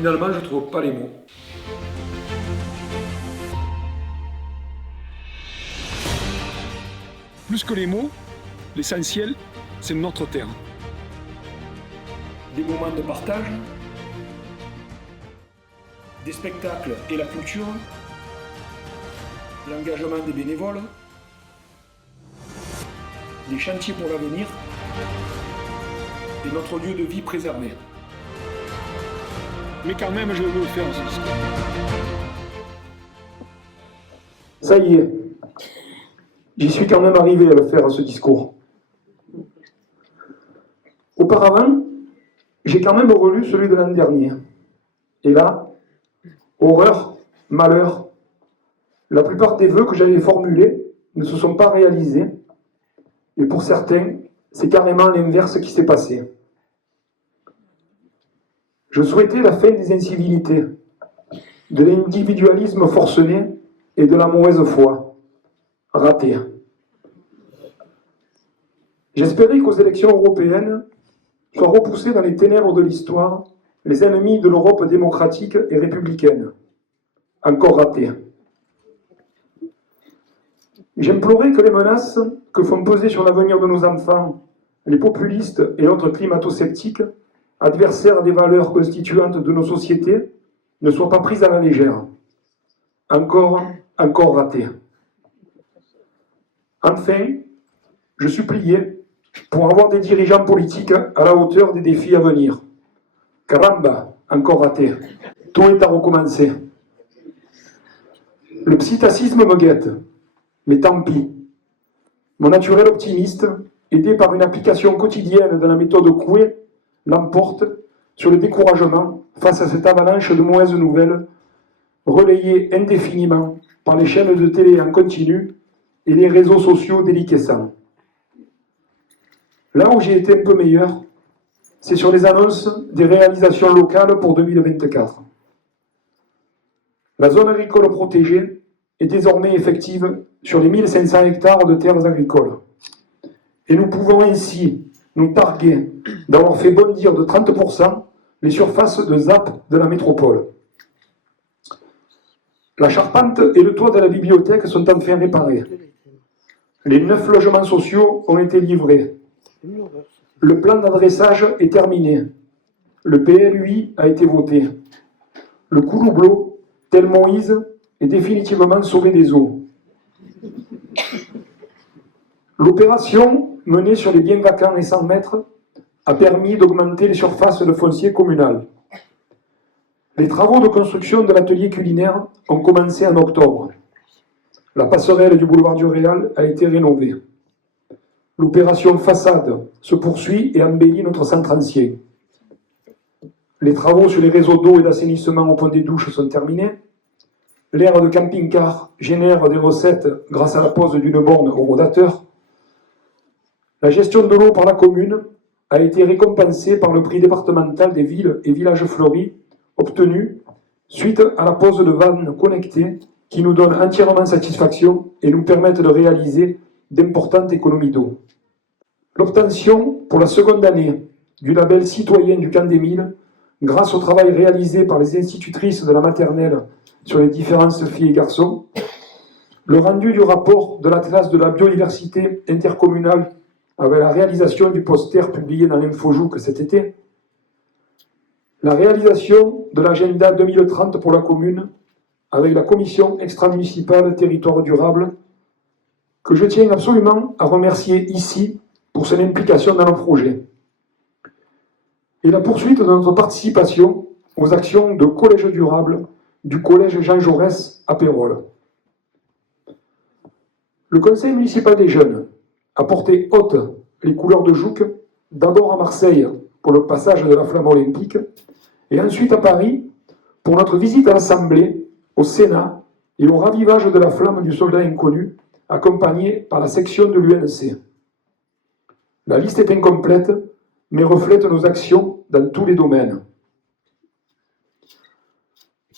Finalement, je ne trouve pas les mots. Plus que les mots, l'essentiel, c'est notre terre. Des moments de partage, des spectacles et la culture, l'engagement des bénévoles, des chantiers pour l'avenir et notre lieu de vie préservé. Mais quand même, je veux le faire, ce discours. Ça y est, j'y suis quand même arrivé à le faire, ce discours. Auparavant, j'ai quand même relu celui de l'an dernier. Et là, horreur, malheur, la plupart des vœux que j'avais formulés ne se sont pas réalisés. Et pour certains, c'est carrément l'inverse qui s'est passé. Je souhaitais la fin des incivilités, de l'individualisme forcené et de la mauvaise foi. Raté. J'espérais qu'aux élections européennes soient repoussés dans les ténèbres de l'histoire les ennemis de l'Europe démocratique et républicaine. Encore raté. J'implorais que les menaces que font peser sur l'avenir de nos enfants les populistes et autres climato-sceptiques, adversaires des valeurs constituantes de nos sociétés, ne soient pas prises à la légère. Encore raté. Enfin, je suppliais pour avoir des dirigeants politiques à la hauteur des défis à venir. Caramba, encore raté. Tout est à recommencer. Le psittacisme me guette, mais tant pis. Mon naturel optimiste, aidé par une application quotidienne de la méthode Coué, l'emporte sur le découragement face à cette avalanche de mauvaises nouvelles, relayées indéfiniment par les chaînes de télé en continu et les réseaux sociaux déliquescents. Là où j'ai été un peu meilleur, c'est sur les annonces des réalisations locales pour 2024. La zone agricole protégée est désormais effective sur les 1500 hectares de terres agricoles. Et nous pouvons ainsi nous targuer d'avoir fait bondir de 30% les surfaces de ZAP de la métropole. La charpente et le toit de la bibliothèque sont enfin réparés. Les 9 logements sociaux ont été livrés. Le plan d'adressage est terminé. Le PLUI a été voté. Le Couloubleau, tel Moïse, est définitivement sauvé des eaux. L'opération, menée sur les biens vacants et 100 mètres, a permis d'augmenter les surfaces de foncier communal. Les travaux de construction de l'atelier culinaire ont commencé en octobre. La passerelle du boulevard du Réal a été rénovée. L'opération façade se poursuit et embellit notre centre ancien. Les travaux sur les réseaux d'eau et d'assainissement au pont des Douches sont terminés. L'aire de camping-car génère des recettes grâce à la pose d'une borne au rodateur. La gestion de l'eau par la commune a été récompensée par le prix départemental des villes et villages fleuris obtenu suite à la pose de vannes connectées qui nous donnent entièrement satisfaction et nous permettent de réaliser d'importantes économies d'eau. L'obtention pour la seconde année du label citoyen du Camp des Milles, grâce au travail réalisé par les institutrices de la maternelle sur les différences filles et garçons, le rendu du rapport de l'Atlas de la biodiversité intercommunale avec la réalisation du poster publié dans l'Infojouk cet été, la réalisation de l'agenda 2030 pour la commune avec la commission extra-municipale territoire durable, que je tiens absolument à remercier ici pour son implication dans le projet. Et la poursuite de notre participation aux actions de collège durable du collège Jean Jaurès à Pérols. Le conseil municipal des jeunes a porté haute les couleurs de Jouques, d'abord à Marseille pour le passage de la flamme olympique, et ensuite à Paris pour notre visite à l'Assemblée, au Sénat et au ravivage de la flamme du soldat inconnu, accompagné par la section de l'UNC. La liste est incomplète, mais reflète nos actions dans tous les domaines.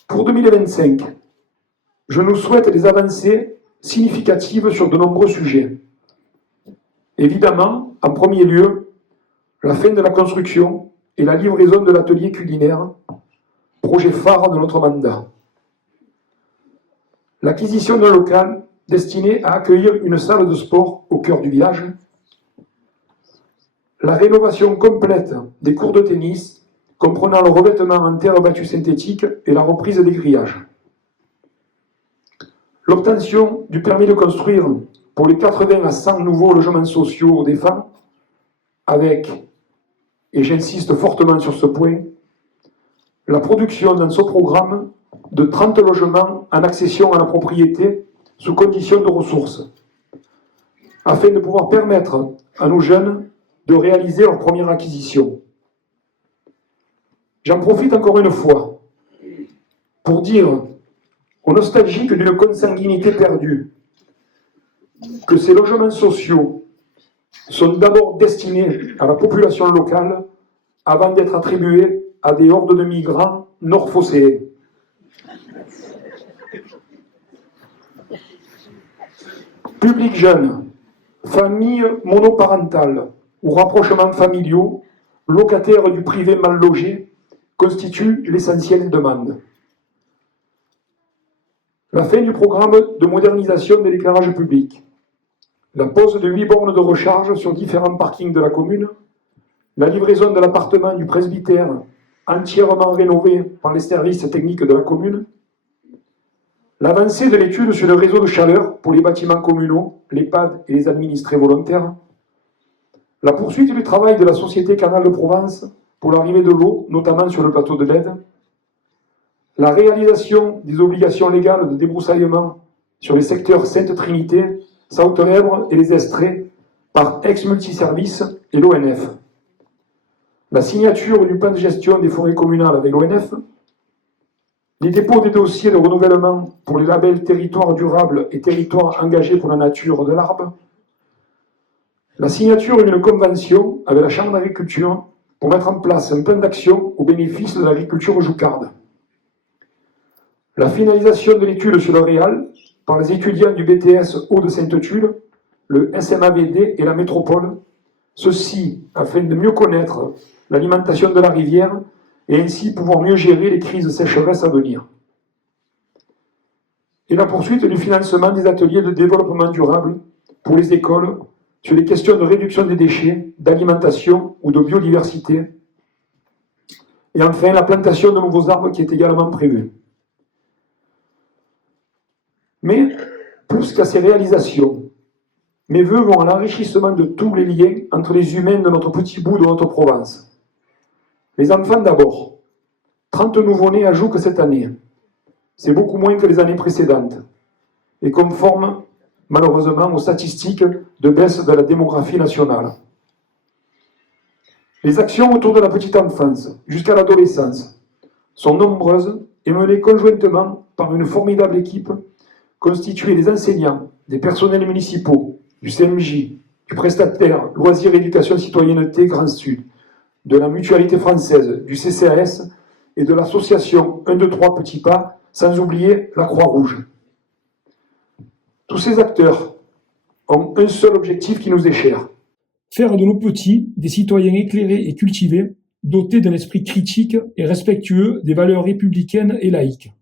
Pour 2025, je nous souhaite des avancées significatives sur de nombreux sujets. Évidemment, en premier lieu, la fin de la construction et la livraison de l'atelier culinaire, projet phare de notre mandat. L'acquisition d'un local destiné à accueillir une salle de sport au cœur du village, la rénovation complète des cours de tennis, comprenant le revêtement en terre battue synthétique et la reprise des grillages. L'obtention du permis de construire pour les 80 à 100 nouveaux logements sociaux aux défunts, avec, et j'insiste fortement sur ce point, la production dans ce programme de 30 logements en accession à la propriété sous conditions de ressources, afin de pouvoir permettre à nos jeunes de réaliser leur première acquisition. J'en profite encore une fois pour dire aux nostalgiques d'une consanguinité perdue que ces logements sociaux sont d'abord destinés à la population locale avant d'être attribués à des hordes de migrants nord-phocéens. Publics jeunes, familles monoparentales ou rapprochements familiaux, locataires du privé mal logé, constituent l'essentiel des demandes. La fin du programme de modernisation de l'éclairage public, la pose de 8 bornes de recharge sur différents parkings de la commune, la livraison de l'appartement du presbytère entièrement rénové par les services techniques de la commune, l'avancée de l'étude sur le réseau de chaleur pour les bâtiments communaux, l'EHPAD et les administrés volontaires, la poursuite du travail de la Société Canal de Provence pour l'arrivée de l'eau, notamment sur le plateau de l'Aide, la réalisation des obligations légales de débroussaillement sur les secteurs Sainte-Trinité, Saute-Lèbre et les Estrées par Ex-Multiservices et l'ONF, la signature du plan de gestion des forêts communales avec l'ONF, les dépôts des dossiers de renouvellement pour les labels territoires durables et territoires engagés pour la nature de l'arbre, la signature d'une convention avec la Chambre d'agriculture pour mettre en place un plan d'action au bénéfice de l'agriculture joucarde, la finalisation de l'étude sur le réal par les étudiants du BTS Eau de Sainte-Tulle, le SMAVD et la métropole, ceci afin de mieux connaître l'alimentation de la rivière et ainsi pouvoir mieux gérer les crises sécheresse à venir. Et la poursuite du financement des ateliers de développement durable pour les écoles sur les questions de réduction des déchets, d'alimentation ou de biodiversité. Et enfin, la plantation de nouveaux arbres qui est également prévue. Mais, plus qu'à ces réalisations, mes vœux vont à l'enrichissement de tous les liens entre les humains de notre petit bout de notre Provence. Les enfants d'abord. 30 nouveau-nés à Jouques cette année. C'est beaucoup moins que les années précédentes. Et conforme, malheureusement, aux statistiques de baisse de la démographie nationale. Les actions autour de la petite enfance, jusqu'à l'adolescence, sont nombreuses et menées conjointement par une formidable équipe constituée des enseignants, des personnels municipaux, du CMJ, du prestataire Loisirs et Éducation Citoyenneté Grand Sud, de la Mutualité française, du CCAS et de l'association 1, 2, 3 Petits Pas, sans oublier la Croix-Rouge. Tous ces acteurs ont un seul objectif qui nous est cher. Faire de nos petits des citoyens éclairés et cultivés, dotés d'un esprit critique et respectueux des valeurs républicaines et laïques.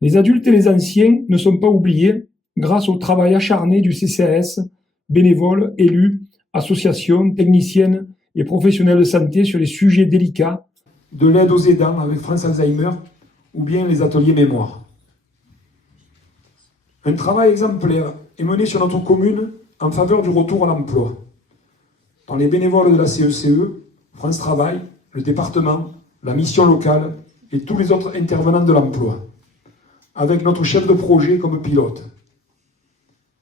Les adultes et les anciens ne sont pas oubliés grâce au travail acharné du CCAS, bénévoles, élus, associations, techniciennes et professionnels de santé sur les sujets délicats de l'aide aux aidants avec France Alzheimer ou bien les ateliers mémoire. Un travail exemplaire est mené sur notre commune en faveur du retour à l'emploi par les bénévoles de la CECE, France Travail, le département, la mission locale et tous les autres intervenants de l'emploi, avec notre chef de projet comme pilote.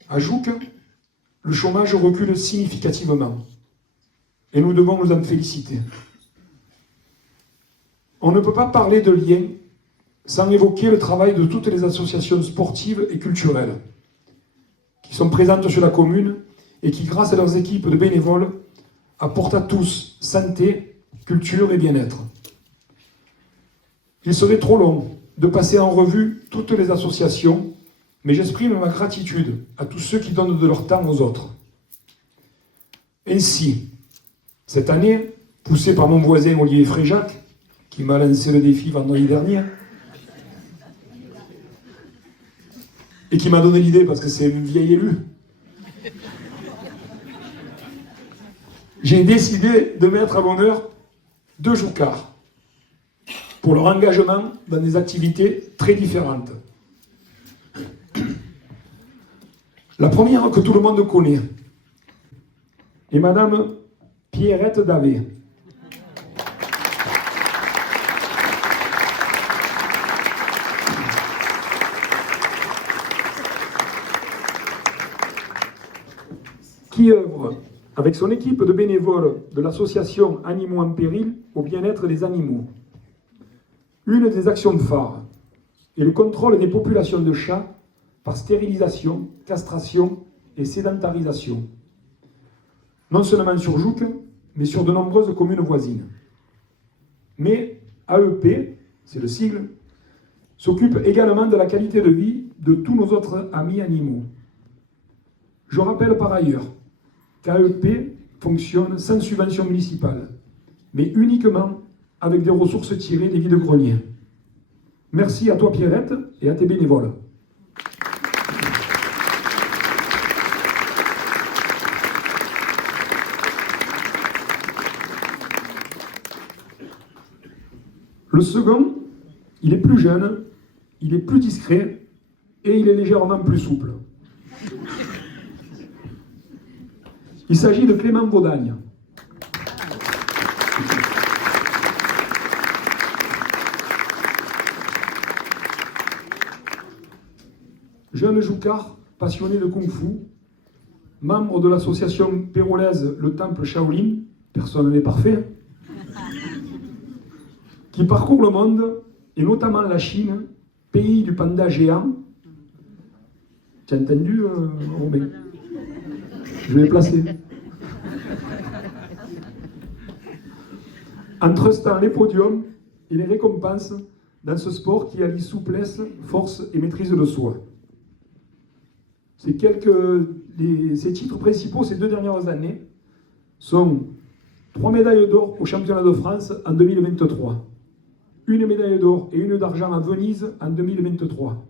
À Jouques, le chômage recule significativement et nous devons nous en féliciter. On ne peut pas parler de lien sans évoquer le travail de toutes les associations sportives et culturelles qui sont présentes sur la commune et qui, grâce à leurs équipes de bénévoles, apportent à tous santé, culture et bien-être. Il serait trop long de passer en revue toutes les associations, mais j'exprime ma gratitude à tous ceux qui donnent de leur temps aux autres. Ainsi, cette année, poussé par mon voisin Olivier Fréjac, qui m'a lancé le défi vendredi dernier. Et qui m'a donné l'idée parce que c'est une vieille élue. J'ai décidé de mettre à l'honneur 2 joucards pour leur engagement dans des activités très différentes. La première que tout le monde connaît est Madame Pierrette Davé. Qui œuvre avec son équipe de bénévoles de l'association Animaux en péril au bien-être des animaux. Une des actions phares est le contrôle des populations de chats par stérilisation, castration et sédentarisation. Non seulement sur Jouques, mais sur de nombreuses communes voisines. Mais AEP, c'est le sigle, s'occupe également de la qualité de vie de tous nos autres amis animaux. Je rappelle par ailleurs qu'AEP fonctionne sans subvention municipale, mais uniquement avec des ressources tirées des vides-greniers. Merci à toi Pierrette et à tes bénévoles. Le second, il est plus jeune, il est plus discret et il est légèrement plus souple. Il s'agit de Clément Vaudagne. Jeune joucard, passionné de kung-fu, membre de l'association pérolaise Le Temple Shaolin, personne n'est parfait, qui parcourt le monde, et notamment la Chine, pays du panda géant. Tu as entendu, Robin? Je l'ai placé. En trustant les podiums et les récompenses dans ce sport qui allie souplesse, force et maîtrise de soi. Ces titres principaux ces 2 dernières années sont 3 médailles d'or au championnat de France en 2023, 1 médaille d'or et 1 d'argent à Venise en 2023,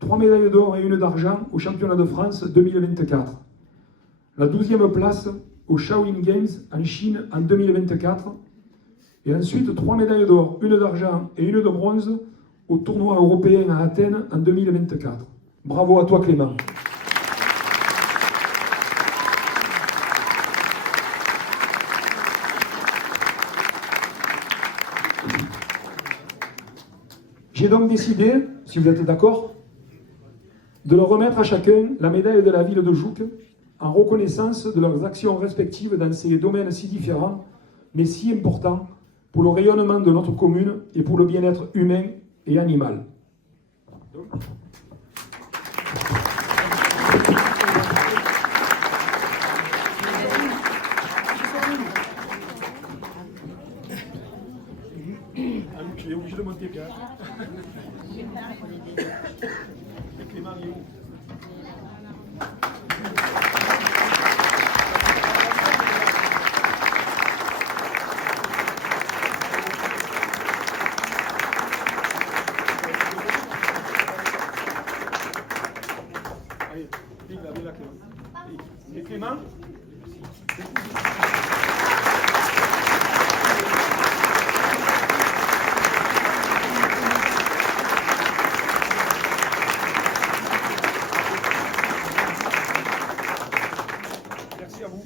3 médailles d'or et 1 d'argent au championnat de France 2024, la 12e place aux Shaolin Games en Chine en 2024, et ensuite 3 médailles d'or, 1 d'argent et 1 de bronze au tournoi européen à Athènes en 2024. Bravo à toi Clément. J'ai donc décidé, si vous êtes d'accord, de leur remettre à chacun la médaille de la ville de Jouques en reconnaissance de leurs actions respectives dans ces domaines si différents, mais si importants pour le rayonnement de notre commune et pour le bien-être humain et animal. Tu es obligé de monter, Pierre. Et Clément, il est où? Allez, vive la Clément. Et Clément? Merci à vous.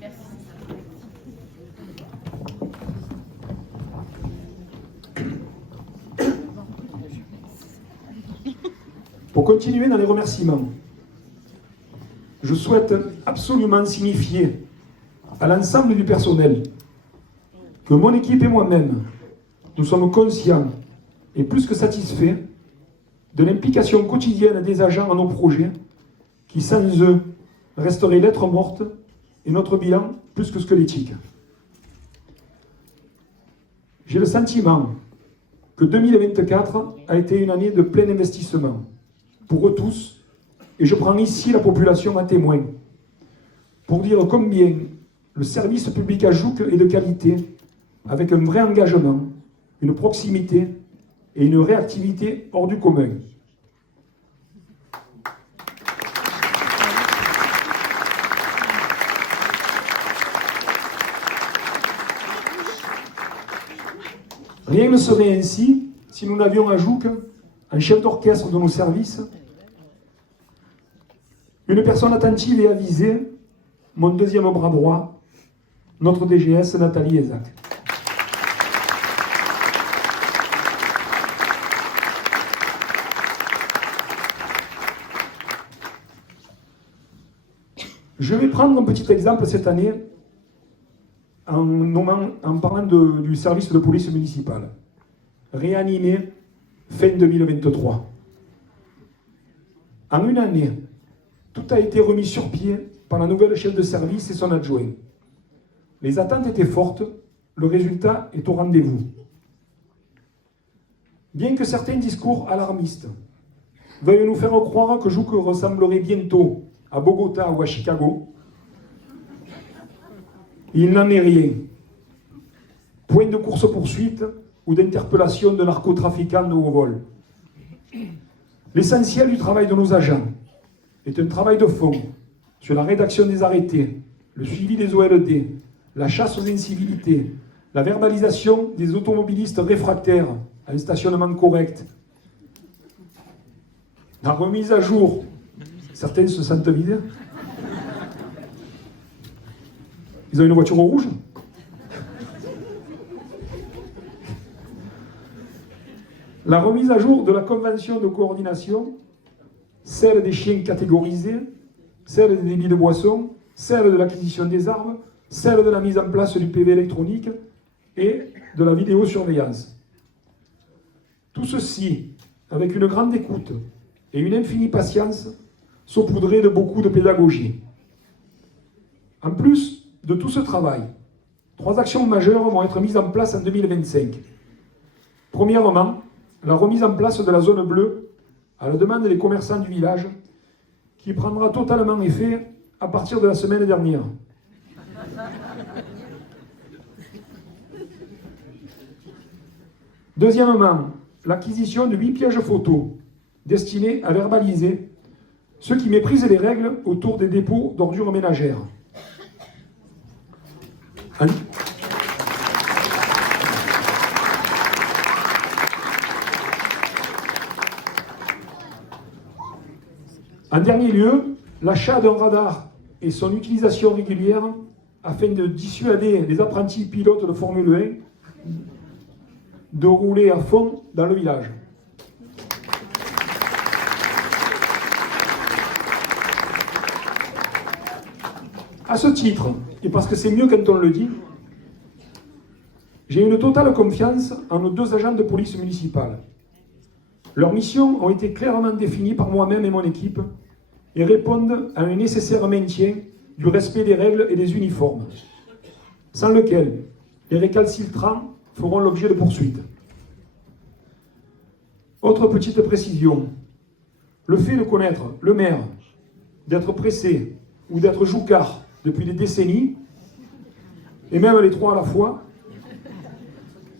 Merci. Pour continuer dans les remerciements, je souhaite absolument signifier à l'ensemble du personnel que mon équipe et moi-même, nous sommes conscients et plus que satisfaits de l'implication quotidienne des agents à nos projets qui, sans eux, resteraient lettre morte et notre bilan plus que squelettique. J'ai le sentiment que 2024 a été une année de plein investissement pour eux tous, et je prends ici la population à témoin pour dire combien le service public à Jouques est de qualité, avec un vrai engagement, une proximité et une réactivité hors du commun. Rien ne serait ainsi si nous n'avions à Jouques un chef d'orchestre de nos services, une personne attentive et avisée, mon deuxième bras droit, notre DGS Nathalie Ezac. Je vais prendre un petit exemple cette année en parlant du service de police municipale, réanimé fin 2023. En une année, tout a été remis sur pied par la nouvelle chef de service et son adjoint. Les attentes étaient fortes, le résultat est au rendez-vous. Bien que certains discours alarmistes veuillent nous faire croire que Jouques ressemblerait bientôt à Bogota ou à Chicago, il n'en est rien. Point de course-poursuite ou d'interpellation de narcotrafiquants de haut vol. L'essentiel du travail de nos agents est un travail de fond sur la rédaction des arrêtés, le suivi des OLD, la chasse aux incivilités, la verbalisation des automobilistes réfractaires à un stationnement correct, la remise à jour. Certains se sentent vides. Ils ont une voiture rouge. La remise à jour de la convention de coordination, celle des chiens catégorisés, celle des débits de boissons, celle de l'acquisition des armes, celle de la mise en place du PV électronique et de la vidéosurveillance. Tout ceci, avec une grande écoute et une infinie patience, saupoudré de beaucoup de pédagogie. En plus de tout ce travail, 3 actions majeures vont être mises en place en 2025. Premièrement, la remise en place de la zone bleue à la demande des commerçants du village, qui prendra totalement effet à partir de la semaine dernière. Deuxièmement, l'acquisition de 8 pièges photos destinés à verbaliser ceux qui méprisent les règles autour des dépôts d'ordures ménagères. En dernier lieu, l'achat d'un radar et son utilisation régulière afin de dissuader les apprentis pilotes de Formule 1 de rouler à fond dans le village. À ce titre, et parce que c'est mieux quand on le dit, j'ai une totale confiance en nos 2 agents de police municipale. Leurs missions ont été clairement définies par moi-même et mon équipe et répondent à un nécessaire maintien du respect des règles et des uniformes, sans lequel les récalcitrants feront l'objet de poursuites. Autre petite précision, le fait de connaître le maire, d'être pressé ou d'être joucard depuis des décennies, et même les 3 à la fois,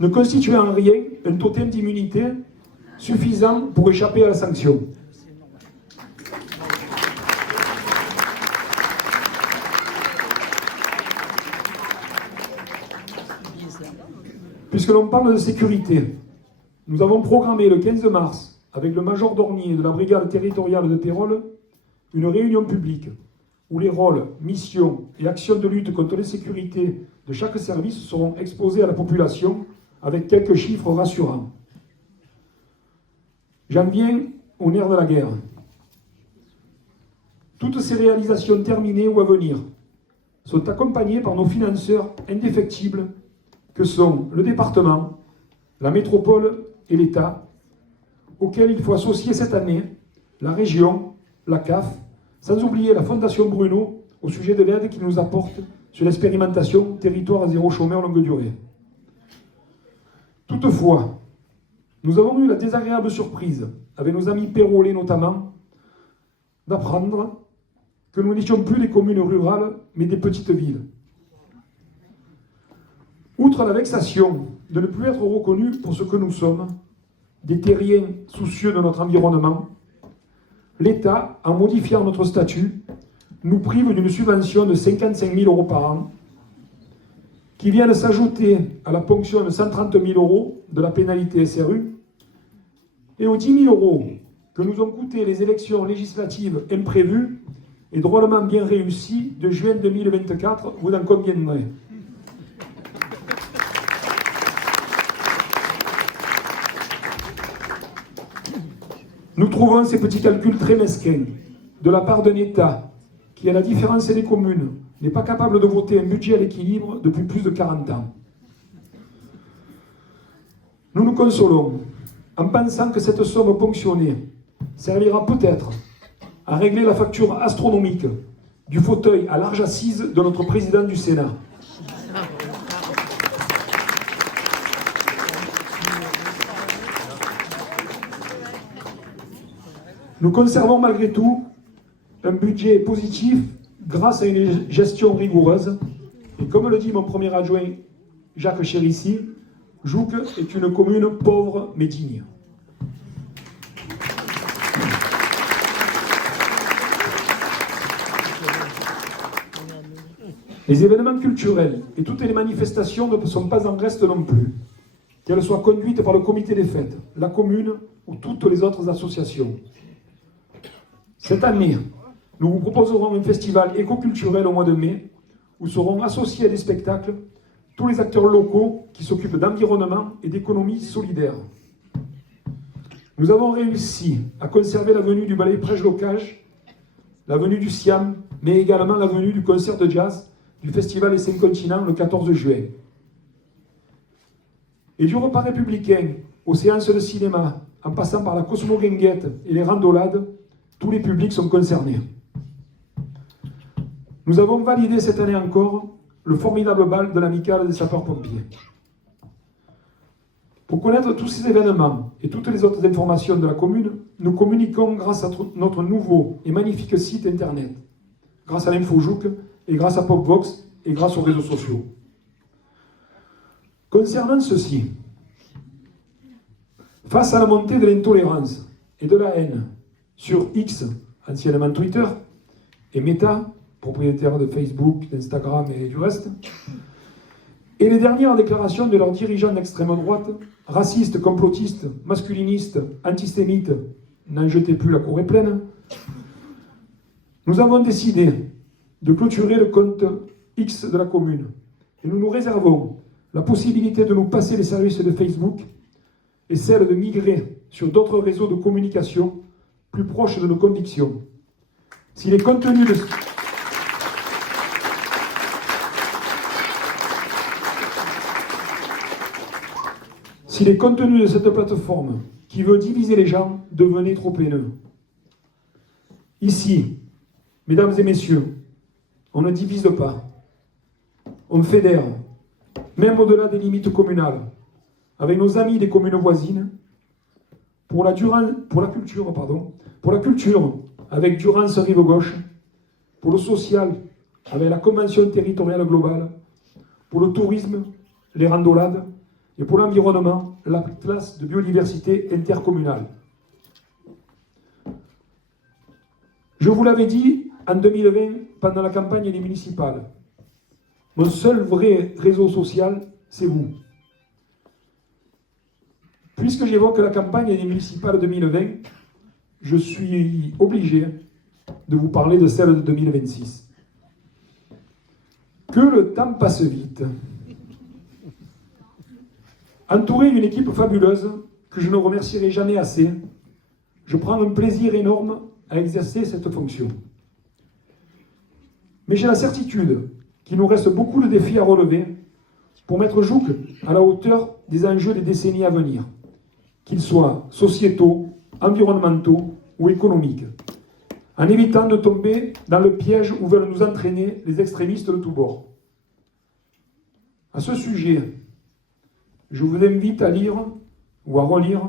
ne constituait en rien un totem d'immunité suffisant pour échapper à la sanction. Puisque l'on parle de sécurité, nous avons programmé le 15 mars, avec le major Dornier de la brigade territoriale de Tyrol, une réunion publique où les rôles, missions et actions de lutte contre l'insécurité de chaque service seront exposés à la population avec quelques chiffres rassurants. J'en viens au nerf de la guerre. Toutes ces réalisations terminées ou à venir sont accompagnées par nos financeurs indéfectibles que sont le département, la métropole et l'État, auxquels il faut associer cette année la région, la CAF, sans oublier la Fondation Bruno au sujet de l'aide qu'il nous apporte sur l'expérimentation territoire zéro chômeur longue durée. Toutefois, nous avons eu la désagréable surprise, avec nos amis pérolais notamment, d'apprendre que nous n'étions plus des communes rurales, mais des petites villes. Outre la vexation de ne plus être reconnus pour ce que nous sommes, des terriens soucieux de notre environnement, l'État, en modifiant notre statut, nous prive d'une subvention de 55 000 € par an, qui vient de s'ajouter à la ponction de 130 000 € de la pénalité SRU et aux 10 000 € que nous ont coûté les élections législatives imprévues et drôlement bien réussies de juin 2024, vous en conviendrez. Nous trouvons ces petits calculs très mesquins de la part d'un État qui, à la différence des communes, n'est pas capable de voter un budget à l'équilibre depuis plus de 40 ans. Nous nous consolons en pensant que cette somme ponctionnée servira peut-être à régler la facture astronomique du fauteuil à large assise de notre président du Sénat. Nous conservons malgré tout un budget positif grâce à une gestion rigoureuse. Et comme le dit mon premier adjoint Jacques Chérissi, Jouques est une commune pauvre mais digne. Les événements culturels et toutes les manifestations ne sont pas en reste non plus, qu'elles soient conduites par le comité des fêtes, la commune ou toutes les autres associations. Cette année, nous vous proposerons un festival éco-culturel au mois de mai, où seront associés à des spectacles tous les acteurs locaux qui s'occupent d'environnement et d'économie solidaire. Nous avons réussi à conserver l'avenue du ballet Prêche-Locage, l'avenue du Siam, mais également l'avenue du concert de jazz du Festival des 5 continents le 14 juin. Et du repas républicain aux séances de cinéma, en passant par la Cosmo-Guinguette et les randolades, tous les publics sont concernés. Nous avons validé cette année encore le formidable bal de l'amicale des sapeurs-pompiers. Pour connaître tous ces événements et toutes les autres informations de la commune, nous communiquons grâce à notre nouveau et magnifique site internet, grâce à l'InfoJouc et grâce à Popvox et grâce aux réseaux sociaux. Concernant ceci, face à la montée de l'intolérance et de la haine sur X, anciennement Twitter, et Meta, propriétaire de Facebook, d'Instagram et du reste, et les dernières déclarations de leurs dirigeants d'extrême droite, racistes, complotistes, masculinistes, antisémites, n'en jetez plus, la cour est pleine, nous avons décidé de clôturer le compte X de la commune. Et nous nous réservons la possibilité de nous passer les services de Facebook et celle de migrer sur d'autres réseaux de communication plus proches de nos convictions. Si les contenus de... Si les contenus de cette plateforme qui veut diviser les gens devenaient trop haineux. Ici, mesdames et messieurs, on ne divise pas, on fédère, même au-delà des limites communales, avec nos amis des communes voisines, pour la culture, avec Durance Rive Gauche, pour le social, avec la Convention territoriale globale, pour le tourisme, les randolades, et pour l'environnement, la classe de biodiversité intercommunale. Je vous l'avais dit en 2020, pendant la campagne des municipales, mon seul vrai réseau social, c'est vous. Puisque j'évoque la campagne des municipales 2020, je suis obligé de vous parler de celle de 2026. Que le temps passe vite. Entouré d'une équipe fabuleuse, que je ne remercierai jamais assez, je prends un plaisir énorme à exercer cette fonction. Mais j'ai la certitude qu'il nous reste beaucoup de défis à relever pour mettre Jouques à la hauteur des enjeux des décennies à venir, qu'ils soient sociétaux, environnementaux ou économiques, en évitant de tomber dans le piège où veulent nous entraîner les extrémistes de tous bords. À ce sujet, je vous invite à lire ou à relire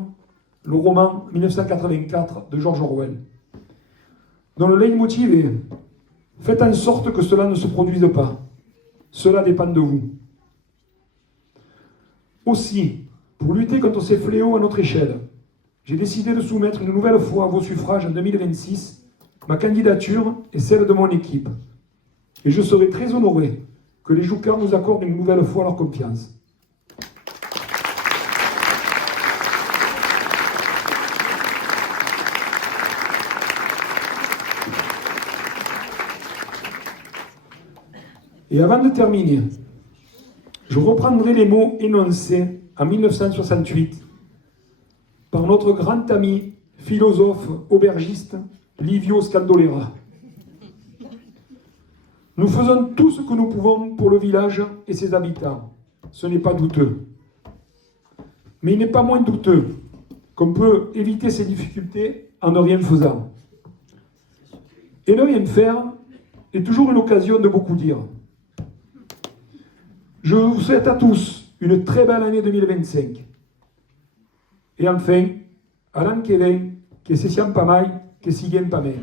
le roman 1984 de George Orwell, dont le leitmotiv est « Faites en sorte que cela ne se produise pas. Cela dépend de vous. » Aussi, pour lutter contre ces fléaux à notre échelle, j'ai décidé de soumettre une nouvelle fois à vos suffrages en 2026 ma candidature et celle de mon équipe. Et je serai très honoré que les Joucars nous accordent une nouvelle fois leur confiance. Et avant de terminer, je reprendrai les mots énoncés en 1968 par notre grand ami, philosophe, aubergiste, Livio Scandolera. Nous faisons tout ce que nous pouvons pour le village et ses habitants. Ce n'est pas douteux. Mais il n'est pas moins douteux qu'on peut éviter ces difficultés en ne rien faisant. Et ne rien faire est toujours une occasion de beaucoup dire. Je vous souhaite à tous une très belle année 2025. Et enfin, à l'an que vient, que se sian pas mal, que siguen pas mal.